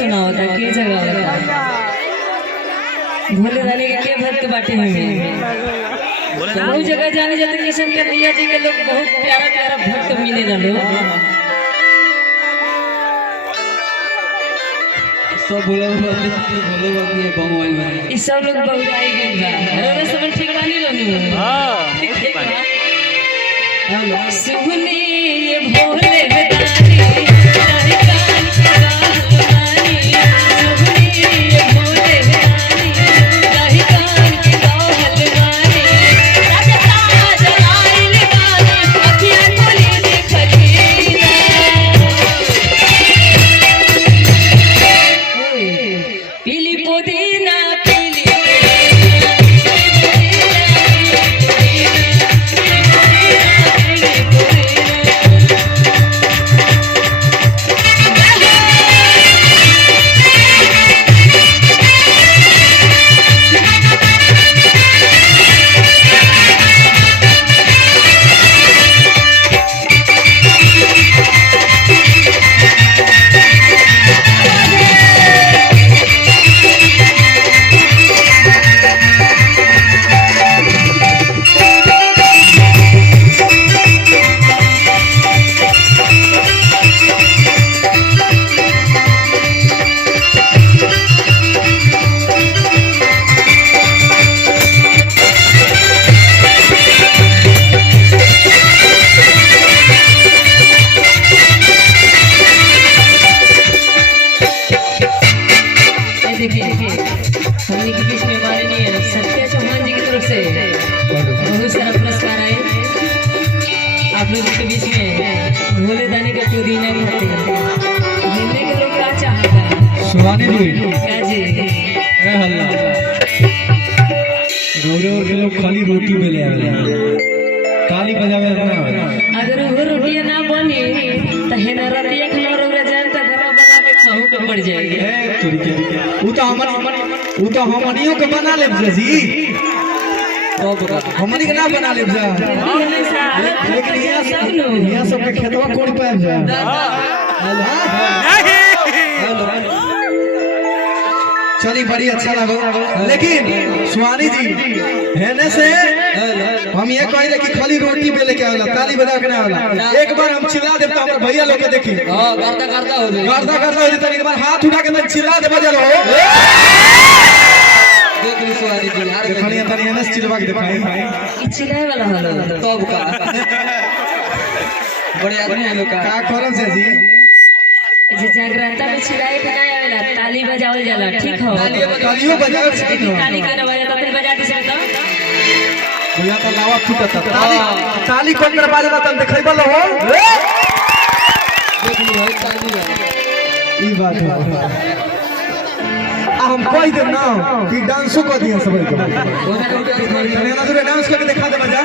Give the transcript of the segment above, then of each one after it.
सुनाओ था के जगह बता भोले दानी के भक्त बाटे में बहुत जगह जाने जाते किशन कन्हैया जी के लोग बहुत प्यारा प्यारा भक्त मिले जानो सब बोले बाकी मोबाइल में ई सब लोग बहुत आई गइल बा अरे सब ठीक बानी रहनु हां सुने ये भोले दानी तारी कान की रात मानी सुने ये भोले दानी तारी कान की रात मानी राजा जलाइल गाना अखियां खोली देखली पीली पुदीना पीली हमने के बीच में हमारे लिए सत्या चौहान जी की तरफ से बहुत सारा पुरस्कार आए आप लोगों के बीच में भोले दानी का पुदीना भी है मिलने के लोग क्या चाहता है सुहानी जी क्या जी ए हल्ला रोरे के लोग खाली रोटी बेले आवे ताली बजावे ना अगर वो रोटियां ना बनी तो हेना रतिया खलो रोरे जान तो घर बना के खाऊ के पड़ जाएगी वो तो हमनियों के बना ले जी हमनी के ना बना ले जा लेकिन यहाँ सब के खेतवा कोड़ी पाए जा चलिए बड़ी अच्छा लगा लेकिन सुहानी जी हेने से हम ये कहे कि खाली रोटी बेले के आला ताली बजा के ना आला एक बार हम चिल्ला देब तो हमर भैया लोग के देखी हां करता हो जाए तनी एक बार हाथ उठा के चिल्ला दे बजा लो देख ली सुहानी जी यार देखनिया तनी हेने से चिल्ला के दिखाई ई चिल्लाए वाला हलो तब का बड़े आदमी है लोग का करम से जी जे जागरता में चिल्लाए के ना आवेला ताली बजावल जाला ठीक हो तालियों बजावे से ताली के बजा तो बजा दे सकता भैया तो लावा फूटत ताली कोन कर बाजला तन देखै बलो हो देख ली भाई ताली ई बात है आ हम कह दे ना कि डांसो कर दिया सब को तने ना तोरे डांस करके दिखा दे बजा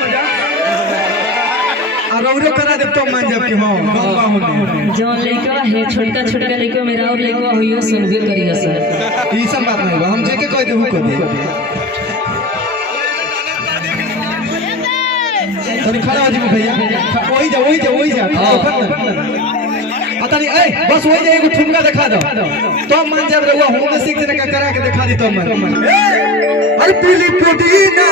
आ रौरो करा दे तो मान जब कि हां गंगा होने जो लइका है छोटा छोटा लइका मेरा और लइका होइयो सुनबे करियो सर ई सब बात नहीं हम जेके कह देबू कर दे तनी खड़ा हो जी भैया ओई जा अतनी ए बस ओई जा एगो ठुमका दिखा दो तो मान जब रहुआ होम सीख देने का करा के दिखा दी तो मन अरे पीली पुदीना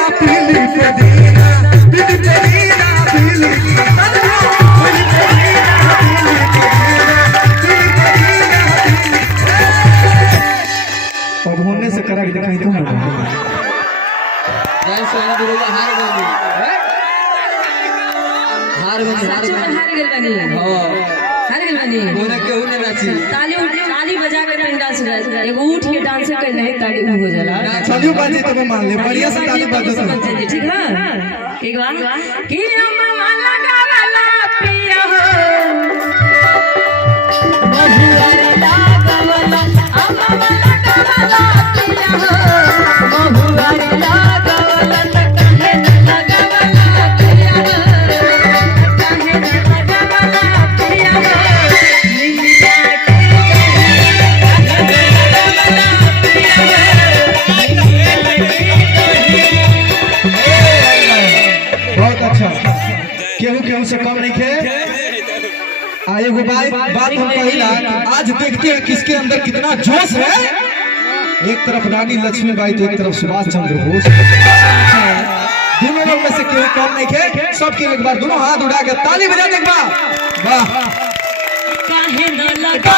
अब होने से करा के दिखाई दो डांस वाला दुर्गा हार गल बनी होने के होने नाची ताली बजा के डांस एगो उठ के डांस कर नहीं ताली हो जाला चलियो बाजी तो मान ले बढ़िया से ताली बजा ठीक है एक बार कि मामा लगावला पिया हो बहुआ लगावला मामा लगावला पिया हो बहुआ लगावला त कहे न लगावला पिया हो कहे न लगावला पिया हो निमिया के लगावला पिया हो बहुत अच्छा केहू केहू से कम नहीं खे एगो बात हम कहिला कि आज देखते हैं किसके अंदर कितना जोश है। एक तरफ रानी लक्ष्मीबाई तो एक तरफ सुभाष चंद्र बोस, दोनों लोग में से कोई कम नहीं है। सबके एक बार दोनों हाथ उठा के ताली बजा दे एक बार। वाह काहे न लगा